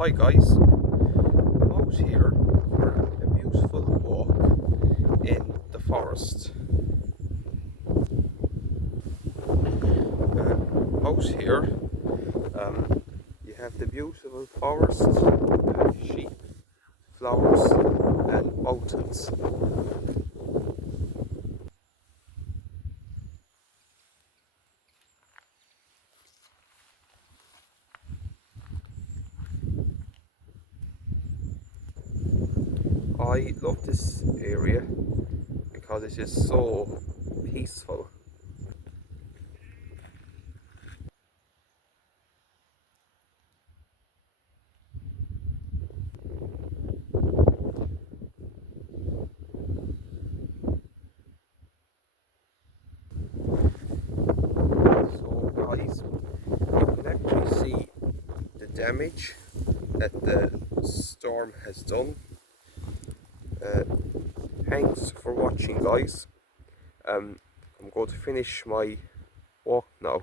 Hi guys, I'm out here for a beautiful walk in the forest. Out here, you have the beautiful forest, sheep, flowers, and mountains. I love this area because it is so peaceful. So guys, you can actually see the damage that the storm has done. Uh, Thanks for watching guys. I'm going to finish my walk now.